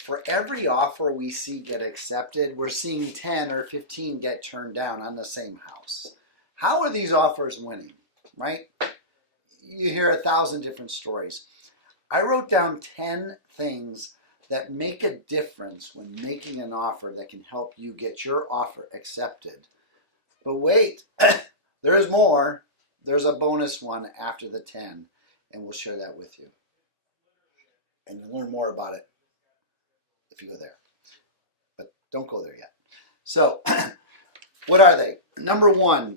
For every offer we see get accepted, we're seeing 10 or 15 get turned down on the same house. How are these offers winning, right? You hear 1,000 different stories. I wrote down 10 things that make a difference when making an offer that can help you get your offer accepted. But wait, there's more. There's a bonus one after the 10, and we'll share that with you. And you'll learn more about it if you go there. But don't go there yet. So, what are they? Number one,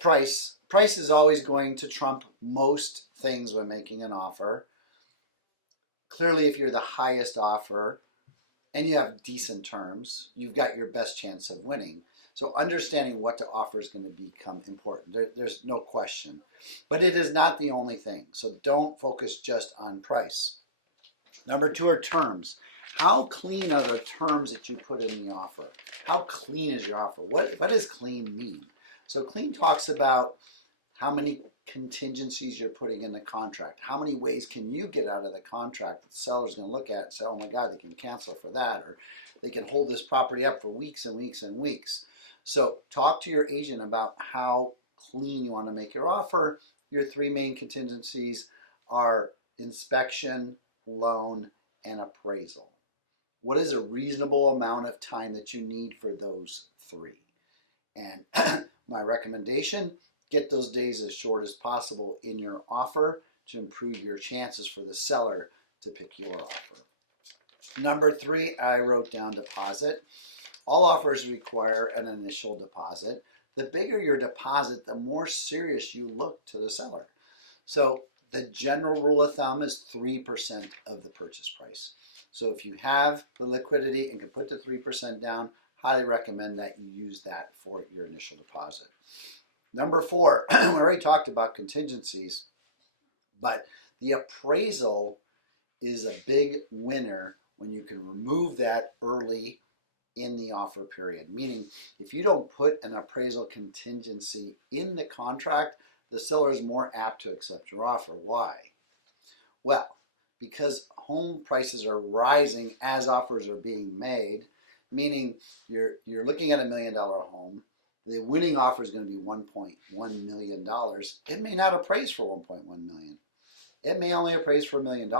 price. Price is always going to trump most things when making an offer. Clearly, if you're the highest offer and you have decent terms, you've got your best chance of winning. So understanding what to offer is going to become important. There's no question. But it is not the only thing. So don't focus just on price. Number two are terms. How clean are the terms that you put in the offer? How clean is your offer? What does clean mean? So clean talks about how many contingencies you're putting in the contract. How many ways can you get out of the contract that the seller's going to look at and say, oh my God, they can cancel for that, or they can hold this property up for weeks and weeks and weeks. So talk to your agent about how clean you want to make your offer. Your three main contingencies are inspection, loan, and appraisal. What is a reasonable amount of time that you need for those three? And my recommendation, get those days as short as possible in your offer to improve your chances for the seller to pick your offer. Number three, I wrote down deposit. All offers require an initial deposit. The bigger your deposit, the more serious you look to the seller. So the general rule of thumb is 3% of the purchase price. So if you have the liquidity and can put the 3% down, highly recommend that you use that for your initial deposit. Number four, we already talked about contingencies, but the appraisal is a big winner when you can remove that early in the offer period. Meaning, if you don't put an appraisal contingency in the contract, the seller is more apt to accept your offer. Why? Well, because home prices are rising as offers are being made, meaning you're looking at $1 million home. The winning offer is going to be $1.1 million. It may not appraise for $1.1 million. It may only appraise for $1 million.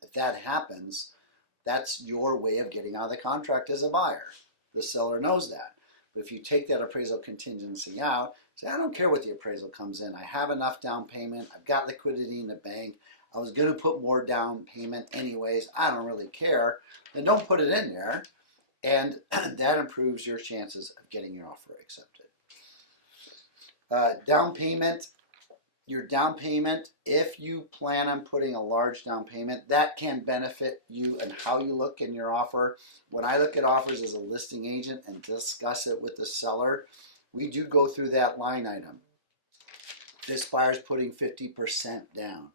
If that happens, that's your way of getting out of the contract as a buyer. The seller knows that. But if you take that appraisal contingency out, say, I don't care what the appraisal comes in. I have enough down payment. I've got liquidity in the bank. I was going to put more down payment anyways. I don't really care. Then don't put it in there. And that improves your chances of getting your offer accepted. Down payment. Your down payment, if you plan on putting a large down payment, that can benefit you and how you look in your offer. When I look at offers as a listing agent and discuss it with the seller, we do go through that line item. This buyer's putting 50% down.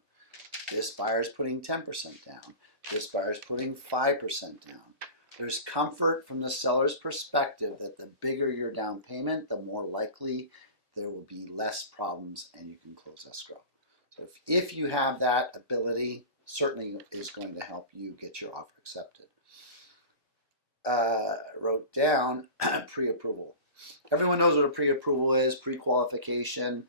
This buyer's putting 10% down. This buyer's putting 5% down. There's comfort from the seller's perspective that the bigger your down payment, the more likely there will be less problems and you can close escrow. So if you have that ability, certainly is going to help you get your offer accepted. Wrote down pre-approval. Everyone knows what a pre-approval is, pre-qualification.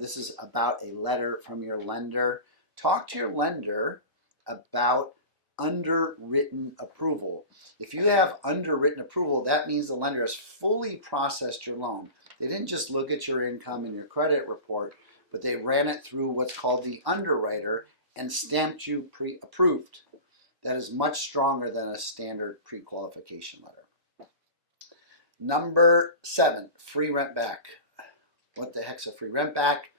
This is about a letter from your lender. Talk to your lender about underwritten approval. If you have underwritten approval, that means the lender has fully processed your loan. They didn't just look at your income and your credit report, but they ran it through what's called the underwriter and stamped you pre-approved. That is much stronger than a standard pre-qualification letter. Number 7, free rent back. What the heck's a free rent back?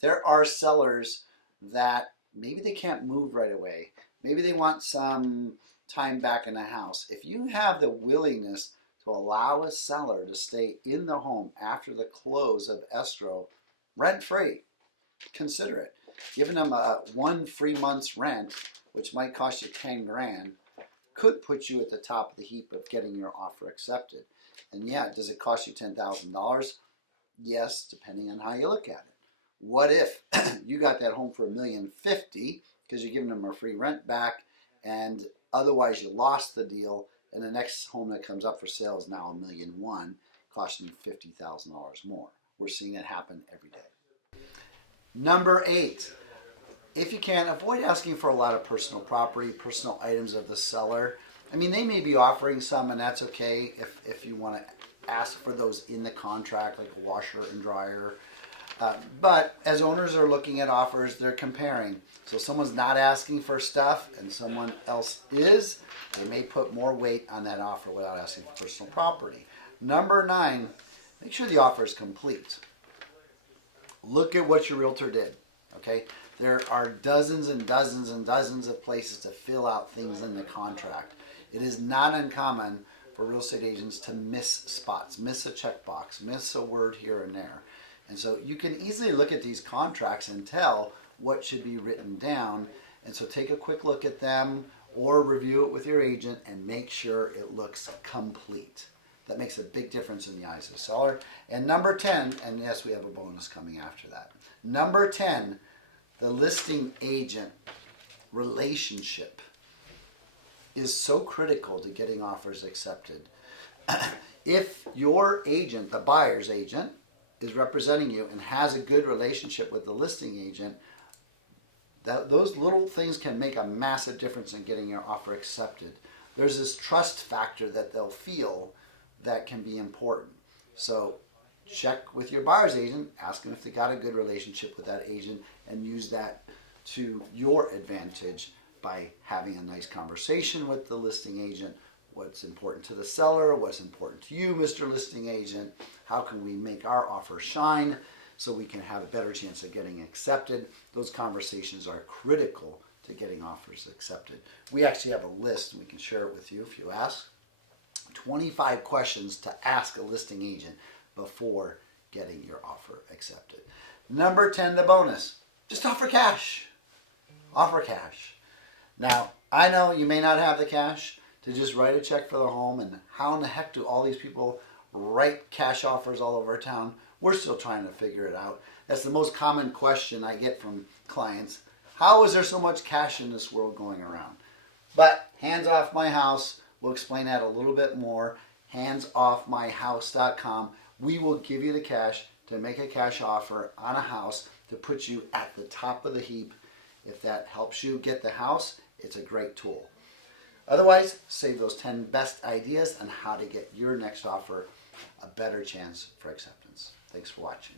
There are sellers that maybe they can't move right away. Maybe they want some time back in the house. If you have the willingness to allow a seller to stay in the home after the close of escrow, rent-free, consider it. Giving them a 1 free month's rent, which might cost you 10 grand, could put you at the top of the heap of getting your offer accepted. And yeah, does it cost you $10,000? Yes, depending on how you look at it. What if you got that home for $1,050,000 because you're giving them a free rent back and otherwise you lost the deal, and the next home that comes up for sale is now $1.1 million, costing you $50,000 more. We're seeing it happen every day. Number 8, if you can, avoid asking for a lot of personal property, personal items of the seller. I mean, they may be offering some, and that's okay if you want to ask for those in the contract, like a washer and dryer. But as owners are looking at offers, they're comparing. So someone's not asking for stuff and someone else is, they may put more weight on that offer without asking for personal property. Number 9, make sure the offer is complete. Look at what your realtor did, okay? There are dozens and dozens and dozens of places to fill out things in the contract. It is not uncommon for real estate agents to miss spots, miss a checkbox, miss a word here and there. And so you can easily look at these contracts and tell what should be written down. And so take a quick look at them or review it with your agent and make sure it looks complete. That makes a big difference in the eyes of the seller. And number 10, and yes, we have a bonus coming after that. Number 10, the listing agent relationship is so critical to getting offers accepted. If your agent, the buyer's agent, is representing you and has a good relationship with the listing agent, those little things can make a massive difference in getting your offer accepted. There's this trust factor that they'll feel that can be important. So check with your buyer's agent, ask them if they got a good relationship with that agent, and use that to your advantage by having a nice conversation with the listing agent. What's important to the seller? What's important to you, Mr. Listing Agent? How can we make our offer shine so we can have a better chance of getting accepted? Those conversations are critical to getting offers accepted. We actually have a list, and we can share it with you if you ask. 25 questions to ask a listing agent before getting your offer accepted. Number 10, the bonus. Just offer cash. Offer cash. Now, I know you may not have the cash to just write a check for the home, and how in the heck do all these people write cash offers all over town? We're still trying to figure it out. That's the most common question I get from clients. How is there so much cash in this world going around? But Hands Off My House, we'll explain that a little bit more. handsoffmyhouse.com. We will give you the cash to make a cash offer on a house to put you at the top of the heap. If that helps you get the house, it's a great tool. Otherwise, save those 10 best ideas on how to get your next offer a better chance for acceptance. Thanks for watching.